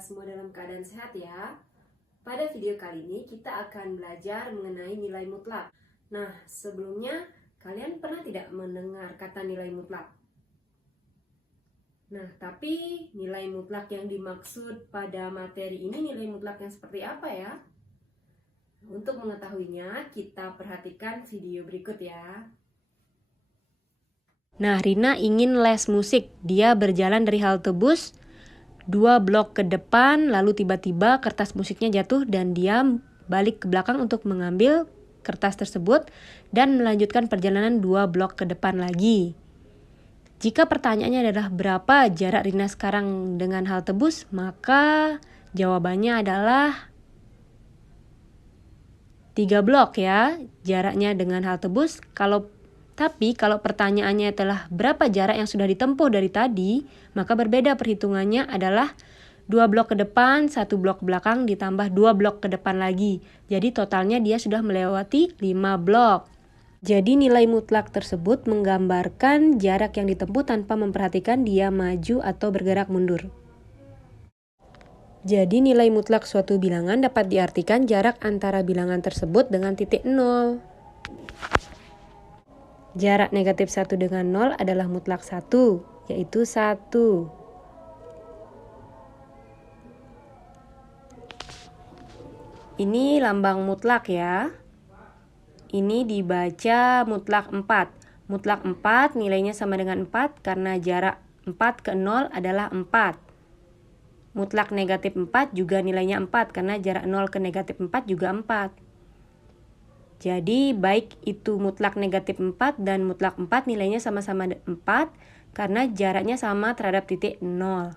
semua dalam keadaan sehat ya. Pada video kali ini kita akan belajar mengenai nilai mutlak. Nah, sebelumnya kalian pernah tidak mendengar kata nilai mutlak? Nah, tapi nilai mutlak yang dimaksud pada materi ini nilai mutlak yang seperti apa ya? Untuk mengetahuinya, kita perhatikan video berikut ya. Nah, Rina ingin les musik. Dia berjalan dari halte bus 2 blok ke depan, lalu tiba-tiba kertas musiknya jatuh dan dia balik ke belakang untuk mengambil kertas tersebut dan melanjutkan perjalanan 2 blok ke depan lagi. Jika pertanyaannya adalah berapa jarak Rina sekarang dengan halte bus, maka jawabannya adalah 3 blok ya, jaraknya dengan halte bus. Tapi kalau pertanyaannya adalah berapa jarak yang sudah ditempuh dari tadi, maka berbeda perhitungannya adalah 2 blok ke depan, 1 blok ke belakang ditambah 2 blok ke depan lagi. Jadi totalnya dia sudah melewati 5 blok. Jadi nilai mutlak tersebut menggambarkan jarak yang ditempuh tanpa memperhatikan dia maju atau bergerak mundur. Jadi nilai mutlak suatu bilangan dapat diartikan jarak antara bilangan tersebut dengan titik 0. Jarak negatif 1 dengan 0 adalah mutlak 1, yaitu 1. Ini lambang mutlak ya. Ini dibaca mutlak 4. Mutlak 4 nilainya sama dengan 4 karena jarak 4 ke 0 adalah 4. Mutlak negatif 4 juga nilainya 4 karena jarak 0 ke negatif 4 juga 4. Jadi baik itu mutlak negatif 4 dan mutlak 4 nilainya sama-sama 4 karena jaraknya sama terhadap titik 0.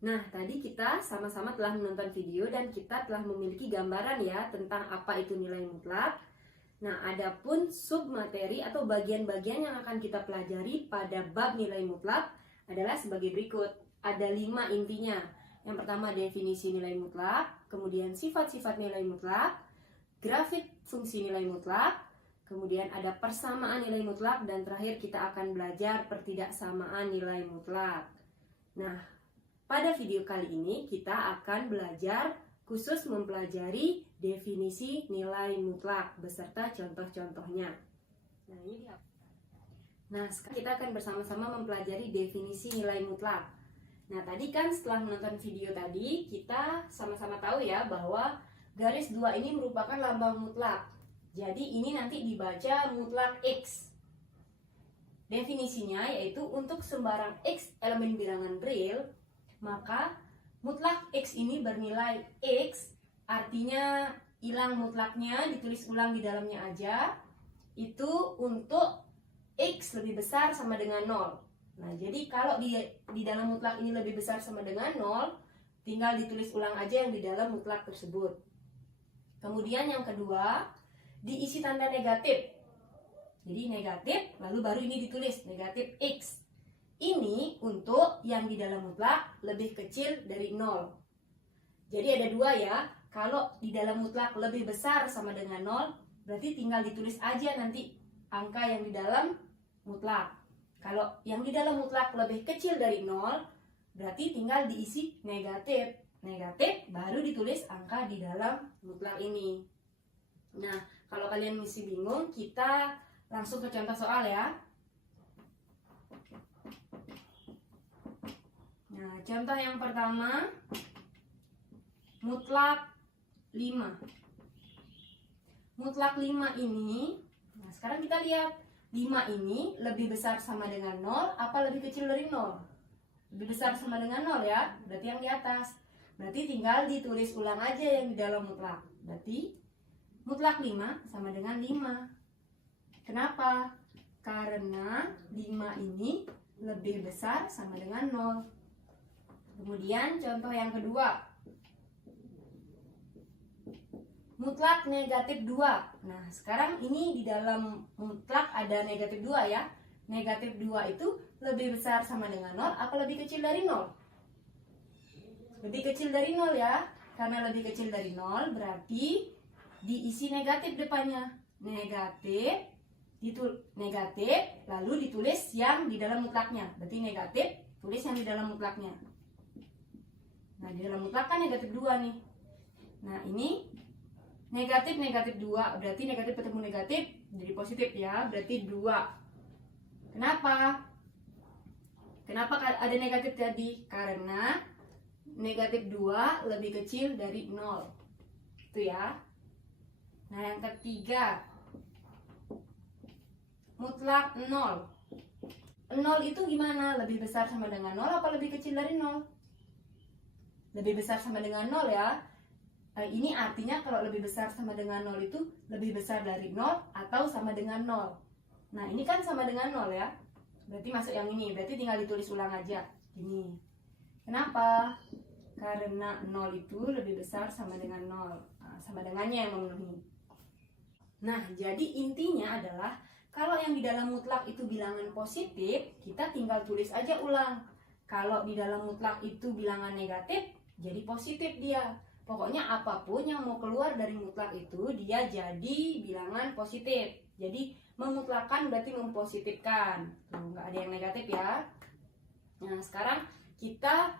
Nah, tadi kita sama-sama telah menonton video dan kita telah memiliki gambaran ya tentang apa itu nilai mutlak. Nah, adapun submateri atau bagian-bagian yang akan kita pelajari pada bab nilai mutlak adalah sebagai berikut. Ada 5 intinya. Yang pertama definisi nilai mutlak, kemudian sifat-sifat nilai mutlak, grafik fungsi nilai mutlak, kemudian ada persamaan nilai mutlak, dan terakhir kita akan belajar pertidaksamaan nilai mutlak. Nah, pada video kali ini kita akan belajar khusus mempelajari definisi nilai mutlak beserta contoh-contohnya. Nah, sekarang kita akan bersama-sama mempelajari definisi nilai mutlak. Nah, tadi kan setelah menonton video tadi, kita sama-sama tahu ya bahwa garis 2 ini merupakan lambang mutlak. Jadi ini nanti dibaca mutlak X. Definisinya yaitu untuk sembarang X elemen bilangan real, maka mutlak X ini bernilai X, artinya hilang mutlaknya, ditulis ulang di dalamnya aja. Itu untuk X lebih besar sama dengan 0. Nah, jadi kalau di dalam mutlak ini lebih besar sama dengan 0, tinggal ditulis ulang aja yang di dalam mutlak tersebut. Kemudian yang kedua, diisi tanda negatif. Jadi negatif, lalu baru ini ditulis negatif X. Ini untuk yang di dalam mutlak lebih kecil dari 0. Jadi ada 2 ya. Kalau di dalam mutlak lebih besar sama dengan 0, berarti tinggal ditulis aja nanti angka yang di dalam mutlak. Kalau yang di dalam mutlak lebih kecil dari 0, berarti tinggal diisi negatif. Negatif baru ditulis angka di dalam mutlak ini. Nah, kalau kalian masih bingung, kita langsung ke contoh soal ya. Nah, contoh yang pertama, mutlak 5. Mutlak 5 ini, nah sekarang kita lihat. 5 ini lebih besar sama dengan 0 apa lebih kecil dari 0? Lebih besar sama dengan 0 ya, berarti yang di atas. Berarti tinggal ditulis ulang aja yang di dalam mutlak. Berarti mutlak 5 sama dengan 5. Kenapa? Karena 5 ini lebih besar sama dengan 0. Kemudian contoh yang kedua, mutlak negatif 2. Nah, sekarang ini di dalam mutlak ada negatif 2 ya. Negatif 2 itu lebih besar sama dengan 0 apa lebih kecil dari 0? Lebih kecil dari 0 ya. Karena lebih kecil dari 0 berarti diisi negatif depannya. Negatif lalu ditulis yang di dalam mutlaknya. Berarti negatif tulis yang di dalam mutlaknya. Nah, di dalam mutlak kan negatif 2 nih. Nah, ini negatif 2, berarti negatif ketemu negatif jadi positif ya, berarti 2. Kenapa? Kenapa ada negatif tadi? Karena negatif 2 lebih kecil dari 0. Itu ya. Nah, yang ketiga, mutlak 0. 0 itu gimana? Lebih besar sama dengan 0 apa lebih kecil dari 0? Lebih besar sama dengan 0 ya. Ini artinya kalau lebih besar sama dengan 0 itu lebih besar dari 0 atau sama dengan 0. Nah, ini kan sama dengan 0 ya. Berarti masuk yang ini. Berarti tinggal ditulis ulang aja. Gini. Kenapa? Karena 0 itu lebih besar sama dengan 0. Nah, sama dengannya yang memenuhi. Nah, jadi intinya adalah kalau yang di dalam mutlak itu bilangan positif, kita tinggal tulis aja ulang. Kalau di dalam mutlak itu bilangan negatif, jadi positif dia. Pokoknya apapun yang mau keluar dari mutlak itu, dia jadi bilangan positif. Jadi memutlakkan berarti mempositifkan. Tuh, nggak ada yang negatif ya. Nah, sekarang kita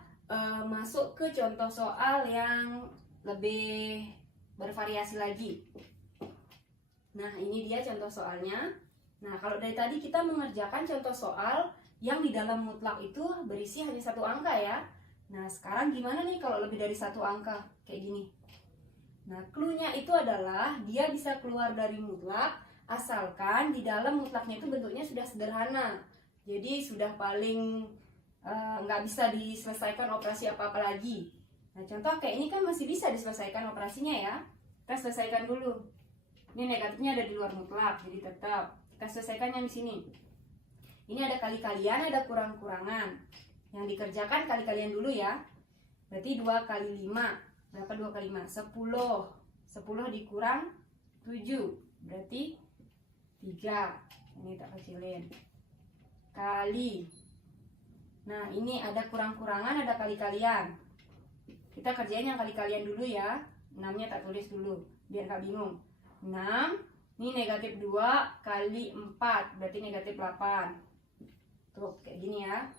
masuk ke contoh soal yang lebih bervariasi lagi. Nah, ini dia contoh soalnya. Nah, kalau dari tadi kita mengerjakan contoh soal yang di dalam mutlak itu berisi hanya 1 angka ya. Nah, sekarang gimana nih kalau lebih dari 1 angka? Kayak gini. Nah, clue-nya itu adalah dia bisa keluar dari mutlak asalkan di dalam mutlaknya itu bentuknya sudah sederhana. Jadi sudah paling nggak bisa diselesaikan operasi apa-apa lagi. Nah, contoh kayak ini kan masih bisa diselesaikan operasinya ya. Kita selesaikan dulu. Ini negatifnya ada di luar mutlak, jadi tetap kita selesaikan yang di sini. Ini ada kali-kalian, ada kurang-kurangan. Yang dikerjakan kali-kalian dulu ya. Berarti 2 kali 5. Berapa 2 kali 5? 10. 10 dikurang 7. Berarti 3. Ini tak kecilin. Kali. Nah, ini ada kurang-kurangan, ada kali-kalian. Kita kerjain yang kali-kalian dulu ya. 6-nya tak tulis dulu, biar gak bingung. 6. Ini negatif 2 kali 4. Berarti negatif 8. Tuh, kayak gini ya.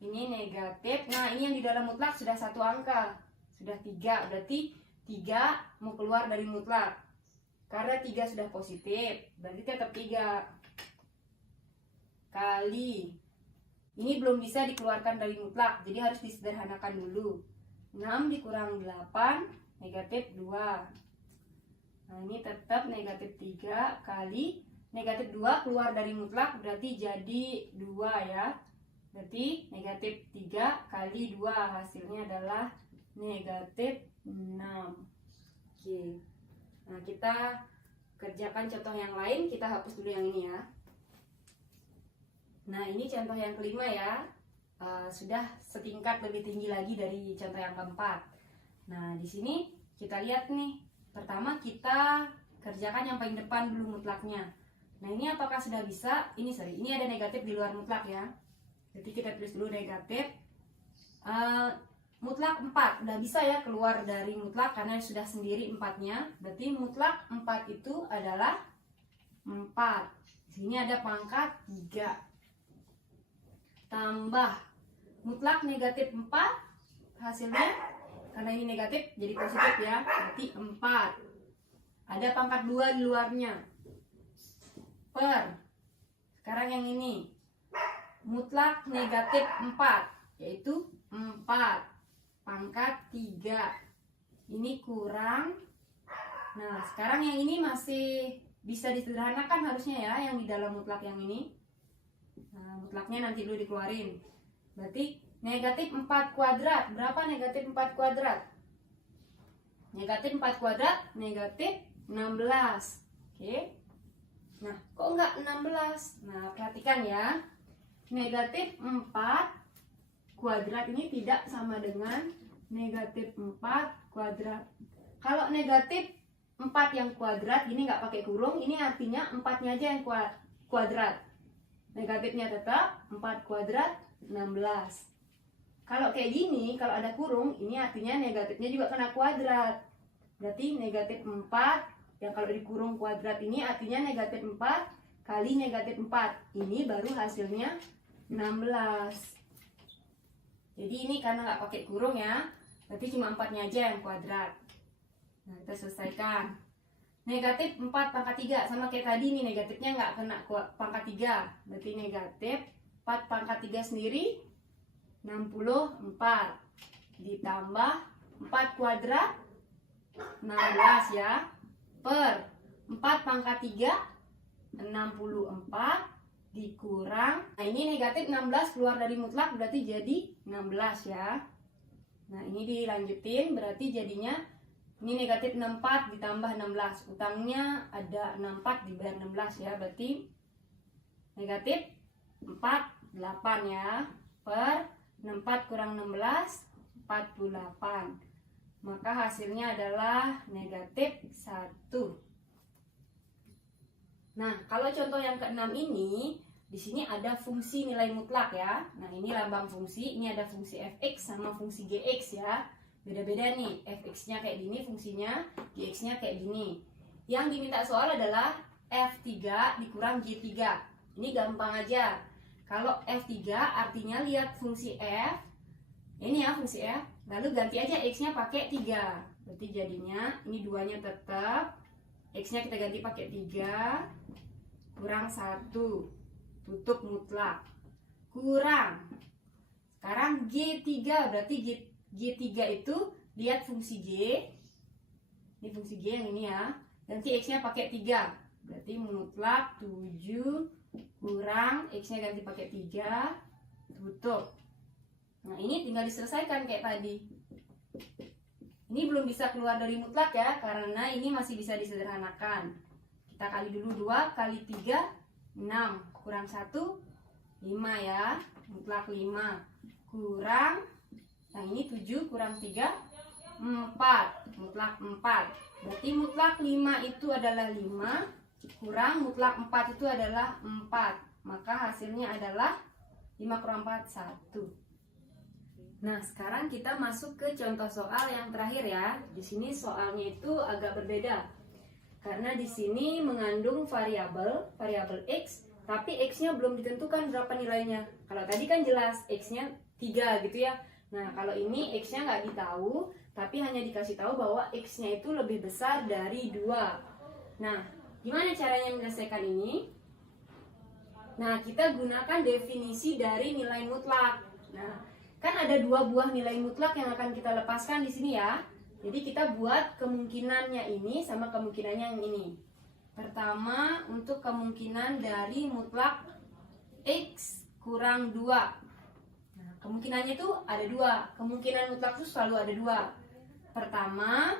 Ini negatif. Nah, ini yang di dalam mutlak sudah 1 angka. Sudah 3. Berarti 3 mau keluar dari mutlak. Karena 3 sudah positif, berarti tetap 3. Kali. Ini belum bisa dikeluarkan dari mutlak, jadi harus disederhanakan dulu. 6 dikurang 8, negatif 2. Nah, ini tetap negatif 3 kali negatif 2 keluar dari mutlak, berarti jadi 2 ya. Berarti negatif 3 kali 2 hasilnya adalah negatif 6. Oke. Nah, kita kerjakan contoh yang lain. Kita hapus dulu yang ini ya. Nah, ini contoh yang kelima ya. Sudah setingkat lebih tinggi lagi dari contoh yang keempat. Nah, di sini kita lihat nih. Pertama kita kerjakan yang paling depan dulu mutlaknya. Nah, ini apakah sudah bisa? Ini ada negatif di luar mutlak ya. Jadi kita tulis dulu negatif. Mutlak 4 udah bisa ya keluar dari mutlak karena sudah sendiri 4-nya. Berarti mutlak 4 itu adalah 4. Di sini ada pangkat 3. Tambah mutlak negatif 4 hasilnya, karena ini negatif jadi positif ya. Berarti 4. Ada pangkat 2 di luarnya. Per. Sekarang yang ini. Mutlak negatif 4 yaitu 4 pangkat 3. Ini kurang. Nah, sekarang yang ini masih bisa disederhanakan harusnya ya, yang di dalam mutlak yang ini. Nah, mutlaknya nanti dulu dikeluarin. Berarti negatif 4 kuadrat. Berapa negatif 4 kuadrat? Negatif 4 kuadrat negatif 16. Oke. Nah, kok enggak 16? Nah, perhatikan ya. Negatif 4 kuadrat ini tidak sama dengan negatif 4 kuadrat. Kalau negatif 4 yang kuadrat, ini nggak pakai kurung, ini artinya 4-nya aja yang kuadrat. Negatifnya tetap 4 kuadrat 16. Kalau kayak gini, kalau ada kurung, ini artinya negatifnya juga kena kuadrat. Berarti negatif 4 yang kalau dikurung kuadrat ini artinya negatif 4 kali negatif 4. Ini baru hasilnya 16. Jadi ini karena nggak pakai kurung ya, berarti cuma 4-nya aja yang kuadrat. Nah, kita selesaikan. Negatif 4 pangkat 3 sama kayak tadi nih, negatifnya nggak kena pangkat 3. Berarti negatif 4 pangkat 3 sendiri 64 ditambah 4 kuadrat 16 ya, per 4 pangkat 3 64 dikurang, nah ini negatif 16 keluar dari mutlak berarti jadi 16 ya. Nah ini dilanjutin berarti jadinya ini negatif 64 ditambah 16, utangnya ada 64 dibayar 16 ya, berarti negatif 48 ya, per 64 kurang 16 48, maka hasilnya adalah negatif 1. Nah, kalau contoh yang keenam ini, di sini ada fungsi nilai mutlak ya. Nah, ini lambang fungsi, ini ada fungsi fx sama fungsi gx ya. Beda-beda nih, fx-nya kayak gini fungsinya, gx-nya kayak gini. Yang diminta soal adalah f3 dikurang g3. Ini gampang aja. Kalau f3 artinya lihat fungsi f, ini ya fungsi f, lalu ganti aja x-nya pakai 3. Berarti jadinya ini 2-nya tetap, x-nya kita ganti pakai 3 kurang 1, tutup mutlak, kurang, sekarang G3, berarti G3 itu lihat fungsi G, ini fungsi G yang ini ya, ganti X nya pakai 3, berarti mutlak 7 kurang, X nya ganti pakai 3, tutup. Nah ini tinggal diselesaikan kayak tadi. Ini belum bisa keluar dari mutlak ya, karena ini masih bisa disederhanakan. Kita kali dulu 2 kali 3 6 kurang 1 5 ya, mutlak 5 kurang, yang ini 7 kurang 3 4, mutlak 4. Berarti mutlak 5 itu adalah 5 kurang mutlak 4 itu adalah 4, maka hasilnya adalah 5 kurang 4 1. Nah, sekarang kita masuk ke contoh soal yang terakhir ya. Di sini soalnya itu agak berbeda. Karena di sini mengandung variabel x, tapi x-nya belum ditentukan berapa nilainya. Kalau tadi kan jelas x-nya 3 gitu ya. Nah, kalau ini x-nya nggak ditahu, tapi hanya dikasih tahu bahwa x-nya itu lebih besar dari 2. Nah, gimana caranya menyelesaikan ini? Nah, kita gunakan definisi dari nilai mutlak. Nah, kan ada 2 buah nilai mutlak yang akan kita lepaskan di sini ya. Jadi kita buat kemungkinannya ini sama kemungkinannya yang ini. Pertama, untuk kemungkinan dari mutlak x kurang 2. Nah, kemungkinannya itu ada 2. Kemungkinan mutlak itu selalu ada 2. Pertama,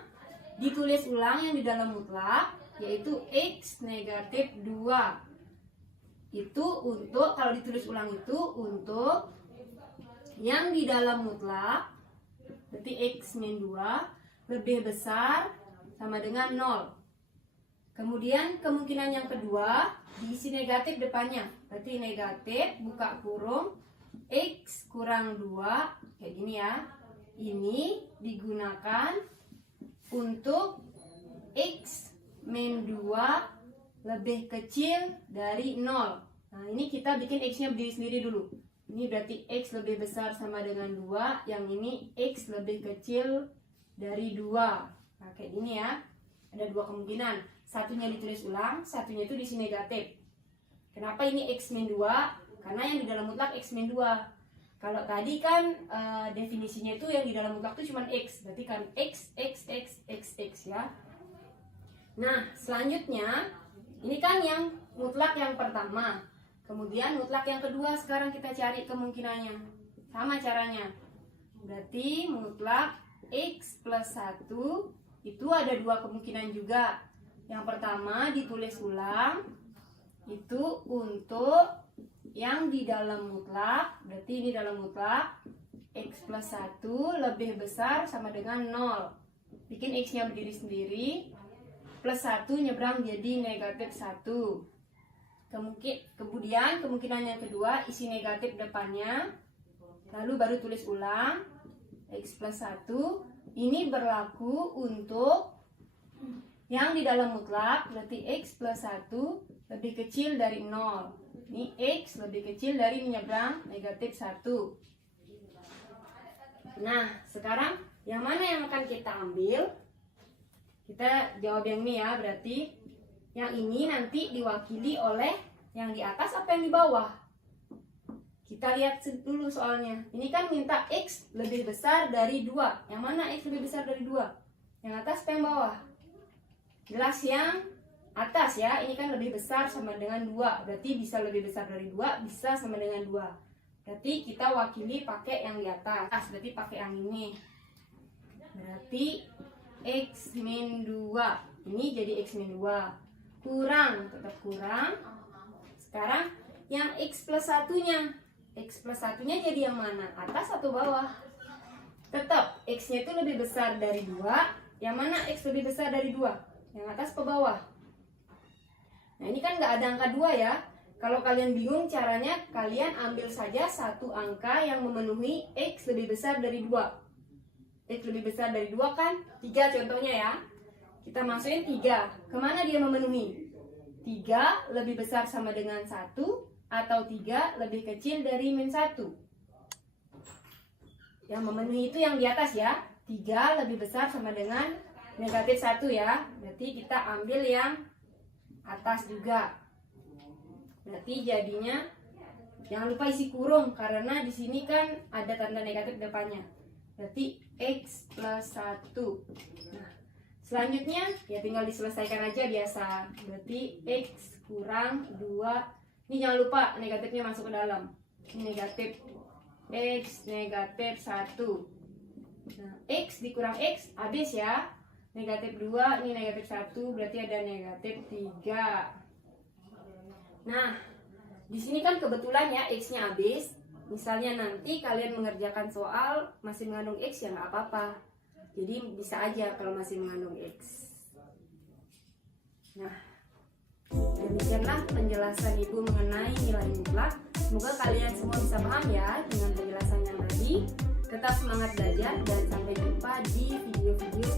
ditulis ulang yang di dalam mutlak, yaitu x negatif 2. Itu untuk, kalau ditulis ulang itu untuk yang di dalam mutlak, berarti x min 2 lebih besar sama dengan 0. Kemudian kemungkinan yang kedua, diisi negatif depannya, berarti negatif buka kurung x kurang 2 kayak gini ya. Ini digunakan untuk x min 2 lebih kecil dari 0. Nah, ini kita bikin x-nya berdiri sendiri dulu. Ini berarti x lebih besar sama dengan 2, yang ini x lebih kecil dari 2. Nah, kayak gini ya. Ada 2 kemungkinan. Satunya ditulis ulang, satunya itu diisi negatif. Kenapa ini x min 2? Karena yang di dalam mutlak x min 2. Kalau tadi kan definisinya itu yang di dalam mutlak itu cuma x. Berarti kan x ya. Nah, selanjutnya ini kan yang mutlak yang pertama. Kemudian mutlak yang kedua sekarang kita cari kemungkinannya. Sama caranya. Berarti mutlak x plus 1 itu ada 2 kemungkinan juga. Yang pertama ditulis ulang, itu untuk yang di dalam mutlak, berarti ini dalam mutlak x plus 1 lebih besar sama dengan 0. Bikin x-nya berdiri sendiri, plus 1 nyebrang jadi negatif 1. Kemudian kemungkinan yang kedua isi negatif depannya, lalu baru tulis ulang x plus 1. Ini berlaku untuk yang di dalam mutlak, berarti x plus 1 lebih kecil dari 0. Ini x lebih kecil dari menyeberang negatif 1. Nah, sekarang yang mana yang akan kita ambil? Kita jawab yang ini ya, berarti yang ini nanti diwakili oleh yang di atas apa yang di bawah? Kita lihat dulu soalnya. Ini kan minta X lebih besar dari 2. Yang mana X lebih besar dari 2? Yang atas apa yang bawah? Jelas yang atas ya. Ini kan lebih besar sama dengan 2. Berarti bisa lebih besar dari 2, bisa sama dengan 2. Berarti kita wakili pakai yang di atas. Berarti pakai yang ini. Berarti X min 2. Ini jadi X min 2. Kurang, tetap kurang. Sekarang yang X plus 1-nya. X plus 1-nya jadi yang mana? Atas atau bawah? Tetap X-nya itu lebih besar dari 2. Yang mana X lebih besar dari 2? Yang atas ke bawah? Nah ini kan nggak ada angka 2 ya. Kalau kalian bingung caranya, kalian ambil saja satu angka yang memenuhi X lebih besar dari 2. X lebih besar dari 2 kan? 3 contohnya ya. Kita masukin 3. Kemana dia memenuhi? 3 lebih besar sama dengan 1 atau 3 lebih kecil dari min 1. Yang memenuhi itu yang di atas ya. 3 lebih besar sama dengan negatif 1 ya. Berarti kita ambil yang atas juga. Berarti jadinya jangan lupa isi kurung karena di sini kan ada tanda negatif depannya. Berarti X plus 1. Nah, selanjutnya ya tinggal diselesaikan aja biasa. Berarti X kurang 2. Ini jangan lupa negatifnya masuk ke dalam. Ini negatif X negatif 1. Nah, X dikurang X habis ya. Negatif 2, ini negatif 1, berarti ada negatif 3. Nah, di sini kan kebetulan ya X-nya habis. Misalnya nanti kalian mengerjakan soal masih mengandung X ya nggak apa-apa. Jadi bisa aja kalau masih mengandung X. Nah, demikianlah penjelasan Ibu mengenai nilai mutlak. Semoga kalian semua bisa paham ya dengan penjelasan yang tadi. Tetap semangat belajar dan sampai jumpa di video-video